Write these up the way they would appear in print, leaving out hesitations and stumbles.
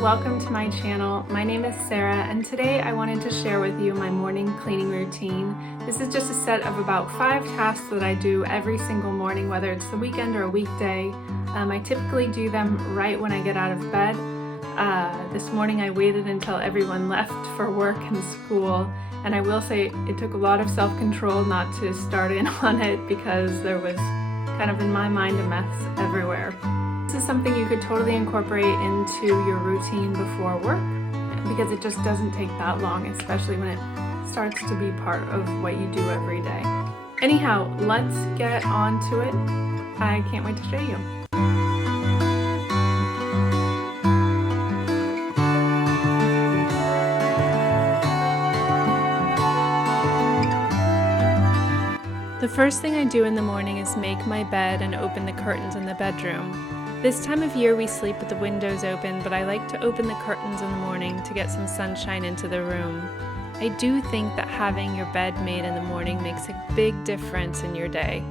welcome to my channel. My name is Sarah and today I wanted to share with you my morning cleaning routine. This is just a set of about 5 tasks that I do every single morning, whether it's the weekend or a weekday. I typically do them right when I get out of bed. This morning I waited until everyone left for work and school, and I will say it took a lot of self-control not to start in on it because there was kind of in my mind a mess everywhere. This is something you could totally incorporate into your routine before work because it just doesn't take that long, especially when it starts to be part of what you do every day. Anyhow, let's get on to it. I can't wait to show you. The first thing I do in the morning is make my bed and open the curtains in the bedroom. This time of year we sleep with the windows open, but I like to open the curtains in the morning to get some sunshine into the room. I do think that having your bed made in the morning makes a big difference in your day.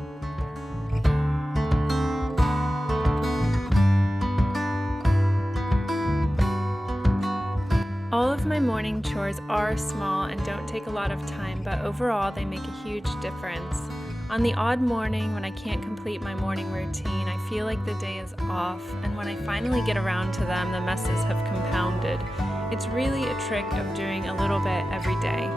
All of my morning chores are small and don't take a lot of time, but overall they make a huge difference. On the odd morning when I can't complete my morning routine, I feel like the day is off, and when I finally get around to them, the messes have compounded. It's really a trick of doing a little bit every day.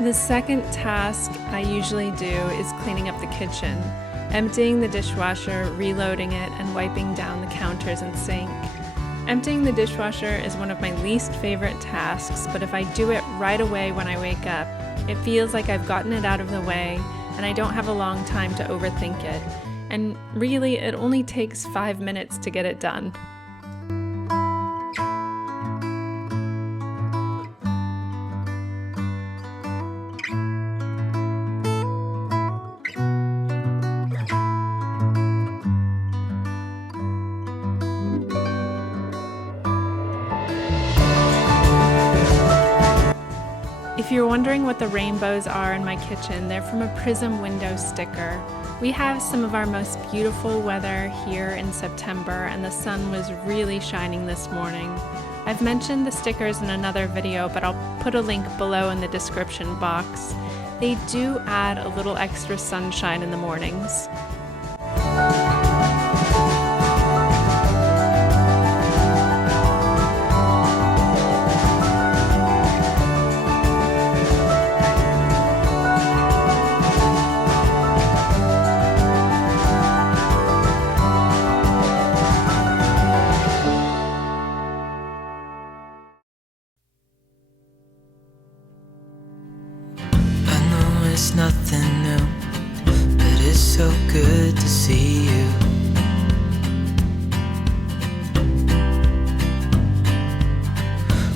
The second task I usually do is cleaning up the kitchen, emptying the dishwasher, reloading it, and wiping down the counters and sink. Emptying the dishwasher is one of my least favorite tasks, but if I do it right away when I wake up, it feels like I've gotten it out of the way and I don't have a long time to overthink it. And really, it only takes 5 minutes to get it done. If you're wondering what the rainbows are in my kitchen, they're from a prism window sticker. We have some of our most beautiful weather here in September, and the sun was really shining this morning. I've mentioned the stickers in another video, but I'll put a link below in the description box. They do add a little extra sunshine in the mornings. It's nothing new, but it's so good to see you.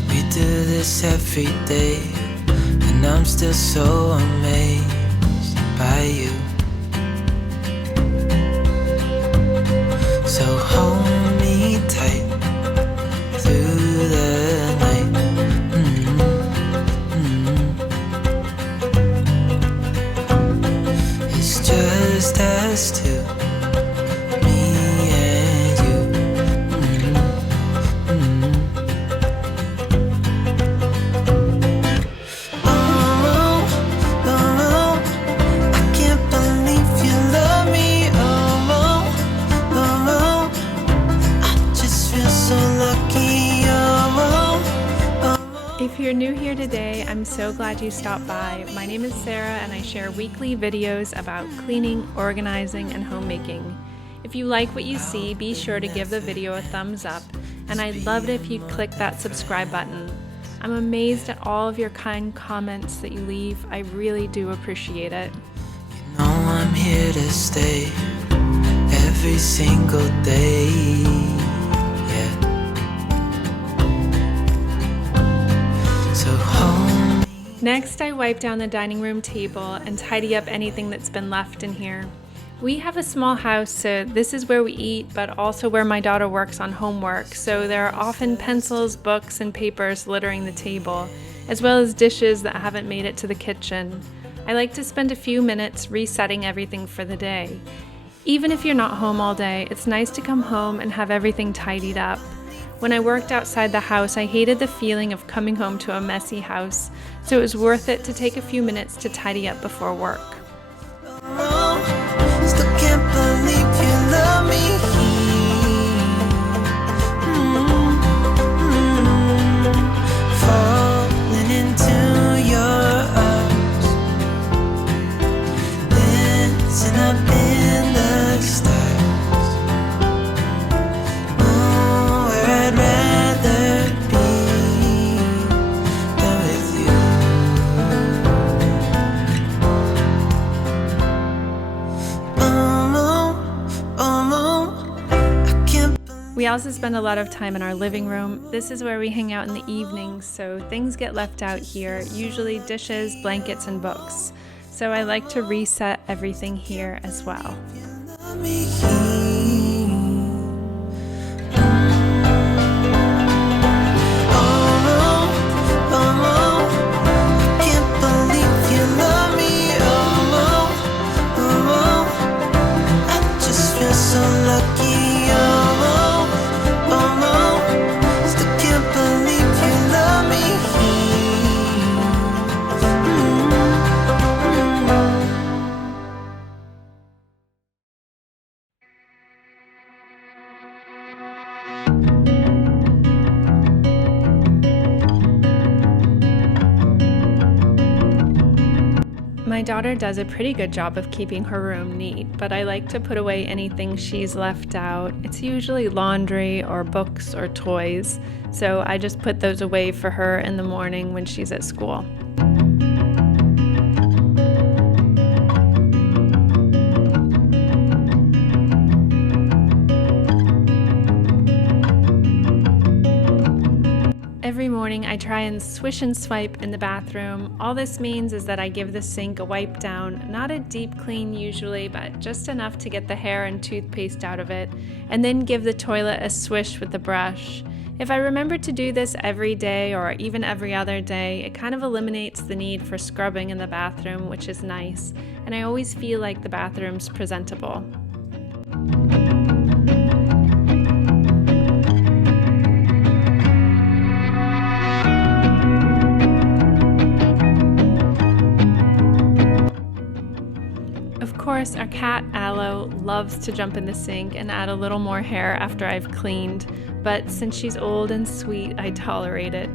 We do this every day, and I'm still so amazed by you. So hold me tight through the night. Just us two, me and you. Oh, I can't believe you love me. Oh, I just feel so lucky. If you're new here today, I'm so glad you stopped by. My name is Sarah and I share weekly videos about cleaning, organizing, and homemaking. If you like what you see, be sure to give the video a thumbs up, and I'd love it if you'd click that subscribe button. I'm amazed at all of your kind comments that you leave. I really do appreciate it. You know I'm here to stay every single day. Next, I wipe down the dining room table and tidy up anything that's been left in here. We have a small house, so this is where we eat, but also where my daughter works on homework, so there are often pencils, books, and papers littering the table, as well as dishes that haven't made it to the kitchen. I like to spend a few minutes resetting everything for the day. Even if you're not home all day, it's nice to come home and have everything tidied up. When I worked outside the house, I hated the feeling of coming home to a messy house, so it was worth it to take a few minutes to tidy up before work. Still can't believe you love me. Falling into your arms, dancing up in the stars. Oh, where I'd rather be than with you. We also spend a lot of time in our living room. This is where we hang out in the evenings, so things get left out here, usually dishes, blankets, and books. So I like to reset everything here as well. My daughter does a pretty good job of keeping her room neat, but I like to put away anything she's left out. It's usually laundry or books or toys, so I just put those away for her in the morning when she's at school. Every morning I try and swish and swipe in the bathroom. All this means is that I give the sink a wipe down, not a deep clean usually, but just enough to get the hair and toothpaste out of it, and then give the toilet a swish with the brush. If I remember to do this every day or even every other day, it kind of eliminates the need for scrubbing in the bathroom, which is nice, and I always feel like the bathroom's presentable. Of course, our cat Aloe loves to jump in the sink and add a little more hair after I've cleaned, but since she's old and sweet, I tolerate it.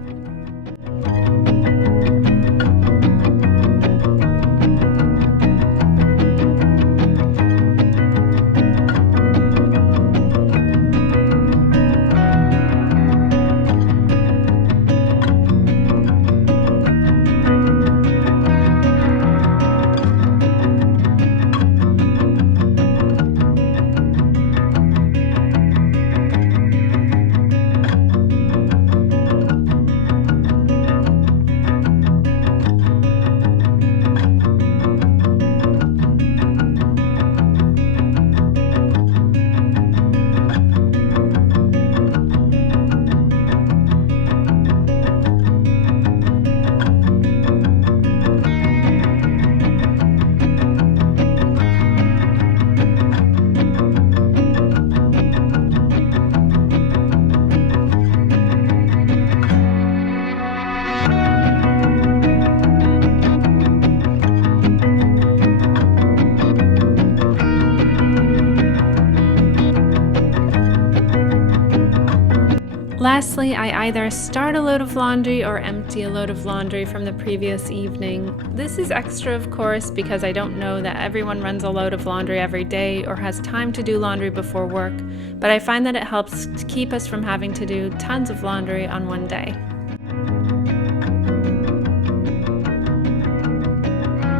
Lastly, I either start a load of laundry or empty a load of laundry from the previous evening. This is extra, of course, because I don't know that everyone runs a load of laundry every day or has time to do laundry before work, but I find that it helps to keep us from having to do tons of laundry on one day.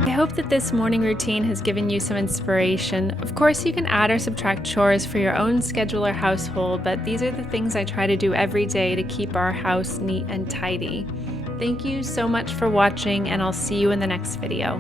I hope that this morning routine has given you some inspiration. Of course, you can add or subtract chores for your own schedule or household, but these are the things I try to do every day to keep our house neat and tidy. Thank you so much for watching, and I'll see you in the next video.